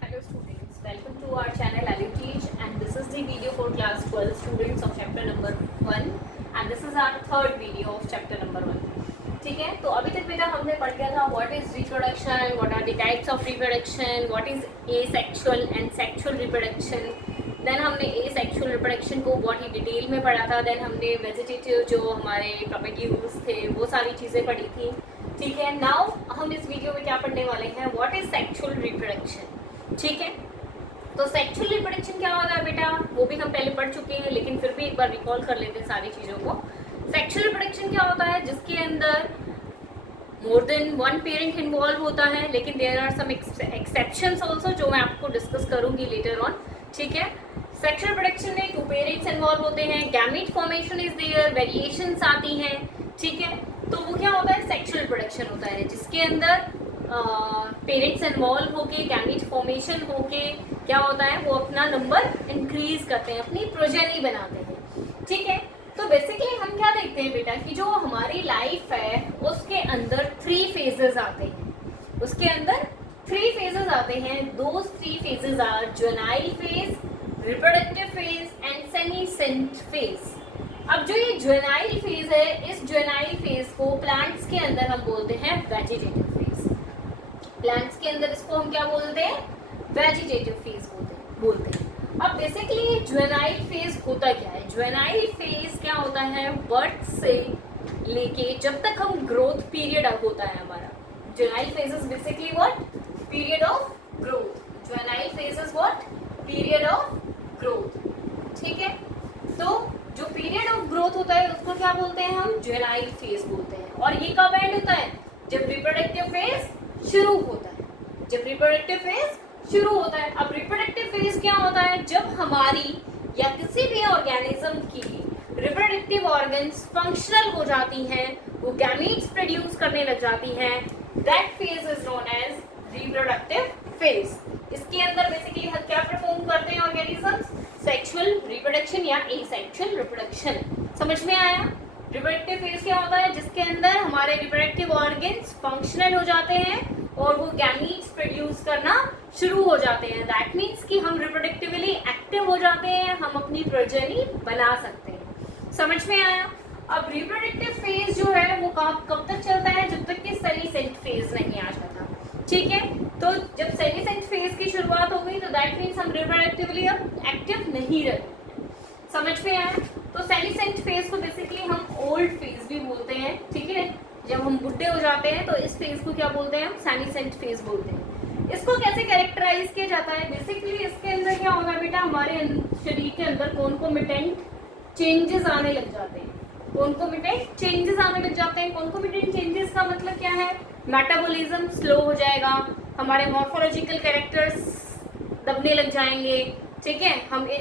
Hello students, welcome to our channel AluTeach and this is the video for class 12 students of chapter number 1 and this is our third video of chapter number 1. ठीक है, तो अभी तक बेटा हमने पढ़ लिया था what is reproduction, what are the types of reproduction, what is asexual and sexual reproduction. Then हमने एसेक्सुअल रिप्रोडक्शन को बहुत ही डिटेल में पढ़ा था. देन हमने वेजिटेटिव जो हमारे प्रोपेगेटिव रूल्स थे वो सारी चीज़ें पढ़ी थी. ठीक है, नाउ हम इस वीडियो में क्या पढ़ने वाले हैं, व्हाट इज सेक्सुअल रिप्रोडक्शन. ठीक है, तो सेक्सुअल रिप्रोडक्शन क्या होता है बेटा, वो भी हम पहले पढ़ चुके हैं लेकिन फिर भी एक बार रिकॉल कर लेते हैं सारी चीज़ों को. सेक्सुअल रिप्रोडक्शन क्या होता है, जिसके अंदर more than one parent involve होता है, लेकिन there are some exceptions also जो मैं आपको डिस्कस करूंगी लेटर ऑन. ठीक है, सेक्सुअल रिप्रोडक्शन में टू पेरेंट्स इन्वॉल्व होते हैं, gamete formation is there, variations आती हैं. ठीक है, तो वो क्या होता है, सेक्सुअल रिप्रोडक्शन होता है जिसके अंदर पेरेंट्स इन्वॉल्व होके गैमीट फॉर्मेशन होके क्या होता है, वो अपना नंबर इंक्रीज करते हैं, अपनी प्रोजेनी बनाते हैं. ठीक है, तो बेसिकली हम क्या देखते हैं बेटा कि जो हमारी लाइफ है उसके अंदर 3 फेजेस आते हैं. उसके अंदर 3 फेजेस आते हैं. दो 3 phases are juvenile phase, reproductive phase and senescent phase. अब जो ये जुवेनाइल फेज है, इस जुवेनाइल फेज को प्लांट्स के अंदर हम बोलते हैं वेजिटेटिव फेज. प्लांट्स के अंदर इसको हम क्या बोलते हैं, वेजिटेटिव फेज बोलते हैं. अब बेसिकली जुवेनाइल फेज होता क्या है, जुवेनाइल फेज क्या होता है, बर्थ से लेके जब तक हम ग्रोथ पीरियड होता है हमारा. Juvenile phase is basically what, period of growth. Juvenile phase is what, period of growth. ठीक है, तो जो पीरियड ऑफ ग्रोथ होता है उसको क्या बोलते हैं हम, जुवेनाइल फेज बोलते हैं. और ये कब एंड होता है, जब रिप्रोडक्टिव फेज शुरू होता है. जब रिप्रोडक्टिव फेज शुरू होता है. अब रिप्रोडक्टिव फेज क्या होता है, जब हमारी या किसी भी ऑर्गेनिज्म की रिप्रोडक्टिव ऑर्गन्स फंक्शनल हो जाती हैं, वो गैमीट्स प्रोड्यूस करने लग जाती हैं. That phase is known as reproductive phase. इसके अंदर बेसिकली हम क्या परफॉर्म करते हैं ऑर्गेनिजम्स, सेक्सुअल रिप्रोडक्शन या एसेक्सुअल रिप्रोडक्शन. समझ में आया. रिप्रोडक्टिव फेज क्या होता है, जिसके अंदर हमारे रिप्रोडक्टिव ऑर्गन्स फंक्शनल हो जाते हैं और वो गैमीट्स प्रोड्यूस करना शुरू हो जाते हैं. दैट मीन्स कि हम रिप्रोडक्टिवली एक्टिव हो जाते हैं, हम अपनी प्रोजेनी बना सकते हैं. समझ में आया. अब रिप्रोडक्टिव फेज जो है वो कब तक चलता है, जब तक कि सेनेसेंट फेज नहीं आ जाता. ठीक है, तो जब सेनेसेंट फेज की शुरुआत हो गई तो दैट मीन्स हम रिप्रोडक्टिवली अब एक्टिव नहीं रहते. समझ में आया. तो सेनेसेंट फेज को बेसिकली हम ओल्ड फेज भी बोलते हैं. ठीक है, जब हम बुढ़े हो जाते हैं तो इस फेज को क्या बोलते हैं, हम सेनेसेंट फेज बोलते हैं. इसको कैसे कैरेक्टराइज किया जाता है, बेसिकली इसके अंदर क्या होगा बेटा, हमारे शरीर के अंदर कॉन्कोमिटेंट चेंजेस आने लग जाते हैं. कॉन्कोमिटेंट चेंजेस आने लग जाते हैं. कॉन्कोमिटेंट चेंजेस का मतलब क्या है, मेटाबॉलिज्म स्लो हो जाएगा, हमारे मॉर्फोलॉजिकल कैरेक्टर्स दबने लग जाएंगे. ठीक है,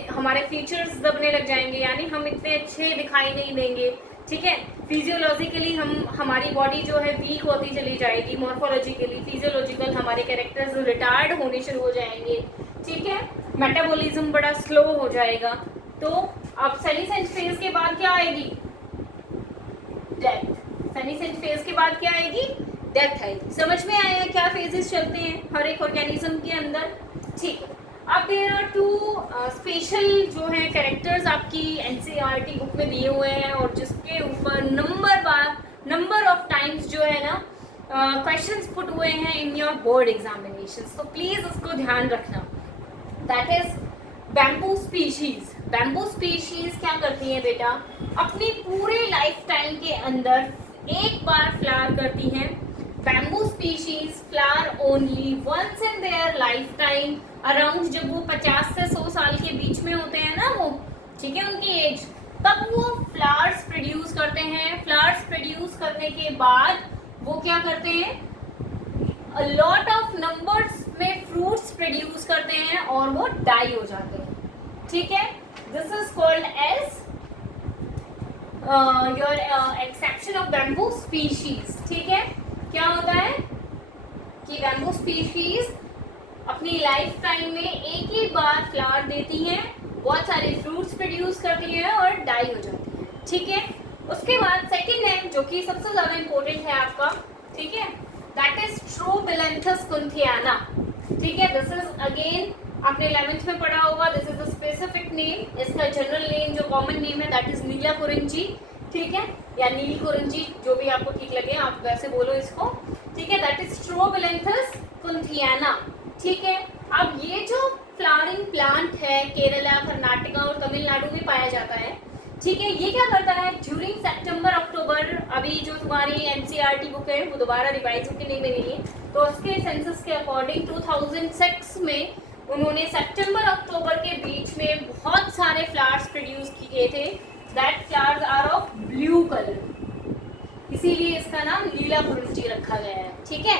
हमारे फीचर्स दबने लग जाएंगे, यानी हम इतने अच्छे दिखाई नहीं देंगे. ठीक है, फिजियोलॉजिकली हमारी बॉडी जो है वीक होती चली जाएगी. मॉर्फोलॉजिकली, फिजियोलॉजिकल हमारे कैरेक्टर्स रिटार्ड होने शुरू हो जाएंगे. ठीक है, मेटाबॉलिज्म बड़ा स्लो हो जाएगा. तो अब सेनेसेंट फेज के बाद क्या आएगी, डेथ. सेनेसेंट फेज के बाद क्या आएगी, डेथ आएगी. समझ में आया क्या फेजेस चलते हैं हर एक ऑर्गेनिज्म के अंदर. ठीक है, अब देयर आर 2 स्पेशल जो है कैरेक्टर्स आपकी एनसीईआरटी बुक में दिए हुए हैं और जिसके ऊपर नंबर ऑफ टाइम्स जो है ना क्वेश्चंस पुट हुए हैं इन योर बोर्ड एग्जामिनेशंस. तो प्लीज उसको ध्यान रखना. That is bamboo species. Bamboo species क्या करती है बेटा, अपनी पूरे लाइफ टाइम के अंदर एक बार फ्लावर करती हैं. Bamboo species flower only once in their life time, around जब वो 50 से 100 साल के बीच में होते हैं ना वो, ठीक है, उनकी एज, तब वो फ्लावर्स प्रोड्यूस करते हैं. फ्लावर्स प्रोड्यूस करने के बाद वो क्या करते हैं, अ लॉट ऑफ नंबर्स में फ्रूट्स प्रोड्यूस करते हैं और वो डाई हो जाते हैं. ठीक है, this is called as your exception of bamboo species. ठीक है, क्या होता है कि बैम्बू स्पीशीज अपनी लाइफ टाइम में एक ही बार फ्लावर देती हैं, बहुत सारे फ्रूट्स प्रोड्यूस करती हैं और डाई हो जाती हैं. ठीक है, उसके बाद सेकंड है जो कि सबसे ज़्यादा इम्पोर्टेंट है आपका. ठीक है, दैट इज ट्रोबिलैंथस कुंथियाना. ठीक है, दिस इज अगेन आपने 11th में पढ़ा होगा, this is a specific name, इसका जनरल नेम जो कॉमन नेम है दैट इज नीला कुरिंची, ठीक है, या नील कुरिंची, जो भी आपको ठीक लगे आप वैसे बोलो इसको, ठीक है, दैट इज स्ट्रोबिलेंथस कुंथियाना, ठीक है। अब ये जो फ्लावरिंग प्लांट है केरला, कर्नाटका और तमिलनाडु में पाया जाता है, ठीक है, ये क्या करता है ड्यूरिंग सितंबर अक्टूबर, अभी जो तुम्हारी एनसीईआरटी बुक है वो दोबारा रिवाइज होकर नहीं मिली है, तो उसके सेंसस के अकॉर्डिंग 2006 में उन्होंने सितंबर अक्टूबर के बीच में बहुत सारे फ्लावर्स प्रोड्यूस किए थे, that flowers are of blue colour, इसीलिए इसका नाम लीला कुरिंची रखा गया है, ठीक है।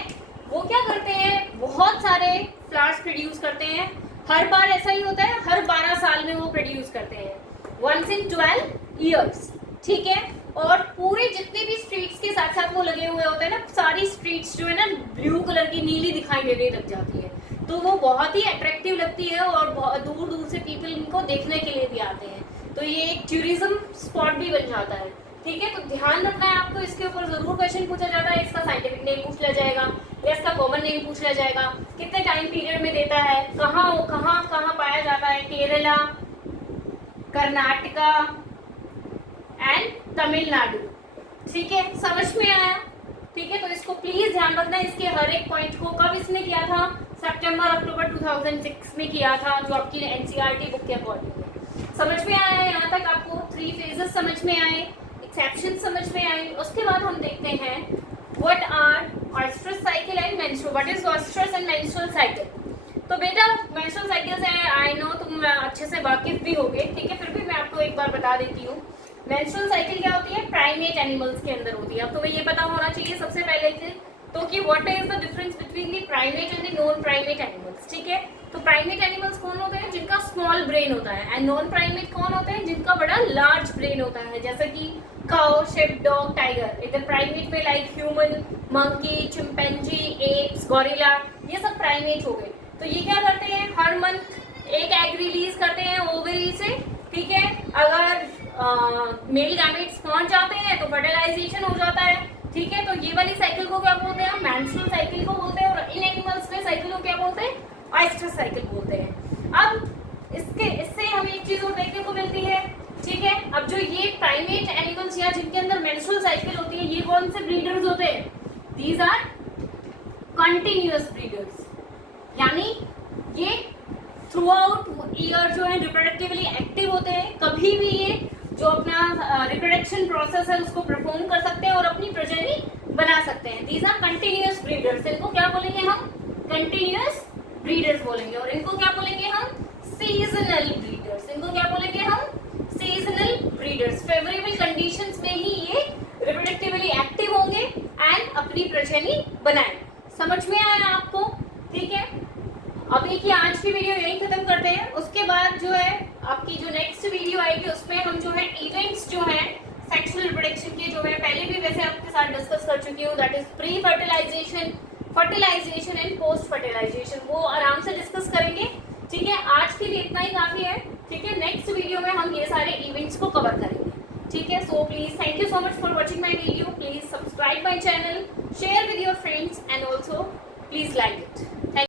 वो क्या करते हैं, बहुत सारे फ्लावर्स प्रोड्यूस करते हैं, हर बार ऐसा ही होता है, हर 12 साल में वो प्रोड्यूस करते हैं, वंस इन 12 ईयर्स, ठीक है। और पूरे जितने भी स्ट्रीट्स के साथ साथ वो लगे हुए होते हैं ना, सारी स्ट्रीट्स जो है ना ब्लू कलर की नीली दिखाई देने लग जाती है, तो वो बहुत ही अट्रैक्टिव लगती है और दूर दूर से पीपल इनको देखने के लिए भी आते हैं, तो ये एक टूरिज्म स्पॉट भी बन जाता है, ठीक है। तो ध्यान रखना है आपको, इसके ऊपर जरूर क्वेश्चन पूछा जाता है, इसका साइंटिफिक नेम पूछ लिया जाएगा या इसका कॉमन नेम पूछ लिया जाएगा, कितने टाइम पीरियड में देता है, कहाँ कहाँ कहाँ पाया जाता है, केरला, कर्नाटका एंड तमिलनाडु, ठीक है, समझ में आया, ठीक है। तो इसको प्लीज ध्यान रखना, इसके हर एक पॉइंट को कब इसने किया था, सितंबर अक्टूबर 2006 में किया था, जो आपकी एनसीईआरटी बुक के अकॉर्डिंग है। समझ में आया है यहाँ तक आपको, 3 फेजेस समझ में आए, एक्सेप्शन समझ में आए। उसके बाद हम देखते हैं what are oestrus cycle and menstrual, what is oestrus and menstrual cycle. तो बेटा मेंस्ट्रुअल साइकिल से आई नो तुम अच्छे से वाकिफ भी होगे, ठीक है, फिर भी मैं आपको एक बार बता देती हूँ। मेंस्ट्रुअल साइकिल क्या होती है, प्राइमेट एनिमल्स के अंदर होती है। अब तुम्हें ये पता होना चाहिए सबसे पहले तो कि what is the difference between the primate and the non primate animals, ठीक है। तो प्राइमेट एनिमल्स कौन होते हैं, जिनका स्मॉल ब्रेन होता है, एंड नॉन प्राइमेट कौन होते हैं, जिनका बड़ा लार्ज ब्रेन होता है, जैसे कि काउ, शिप, डॉग, टाइगर। इधर प्राइमेट में like human, monkey, chimpanzee, apps, gorilla, ये सब प्राइमेट हो गए। तो ये क्या करते हैं, हर मंथ एक एग रिलीज करते हैं ओवरी से, ठीक है। अगर मेल गैमेट्स पहुंच जाते हैं तो फर्टिलाइजेशन हो जाता है, ठीक है। तो ये वाली साइकिल को क्या बोलते हैं, मेंस्ट्रुअल साइकिल को बोलते हैं, और इन एनिमल्स में साइकिल को क्या बोलते हैं, ऑयस्टर साइकिल बोलते हैं। अब इससे हमें एक चीज और देखने को मिलती है, ठीक है। अब जो ये प्राइमेट एनिमल्स या जिनके अंदर मेंस्ट्रुअल साइकिल होती है, ये कौन से ब्रीडर्स होते हैं, दीज आर कंटिन्यूअस ब्रीडर्स, यानी ये थ्रू आउट ईयर जो है रिप्रोडक्टिवली एक्टिव होते हैं, कभी भी ये जो अपना रिप्रोडक्शन प्रोसेस है उसको परफॉर्म कर सकते हैं और अपनी प्रजननी बना सकते हैं। दीज आर कंटिन्यूअस ब्रीडर्स, इनको क्या बोलेंगे हम, कंटिन्यूअस ब्रीडर्स बोलेंगे, और इनको क्या बोलेंगे हम, सीजनल ब्रीडर्स, इनको क्या बोलेंगे हम, सीजनल ब्रीडर्स। फेवरेबल कंडीशंस में ही ये रिप्रोडक्टिवली एक्टिव होंगे एंड अपनी प्रजननी बनाएंगे। समझ में आया आपको, ठीक है। अभी की आज की वीडियो यही खत्म करते हैं, उसके बाद जो है आपकी जो नेक्स्ट वीडियो आएगी उसमें हम जो है इवेंट्स जो है सेक्सुअल रिप्रोडक्शन के जो है पहले भी वैसे आपके साथ डिस्कस कर चुकी हूँ, that is pre fertilization, fertilization and post fertilization, वो आराम से डिस्कस करेंगे, ठीक है। आज के लिए इतना ही काफी है, ठीक है। नेक्स्ट वीडियो में हम ये सारे इवेंट्स को कवर करेंगे, ठीक है। So please thank you so much for watching my video, please subscribe my channel, share with your friends and also please like it.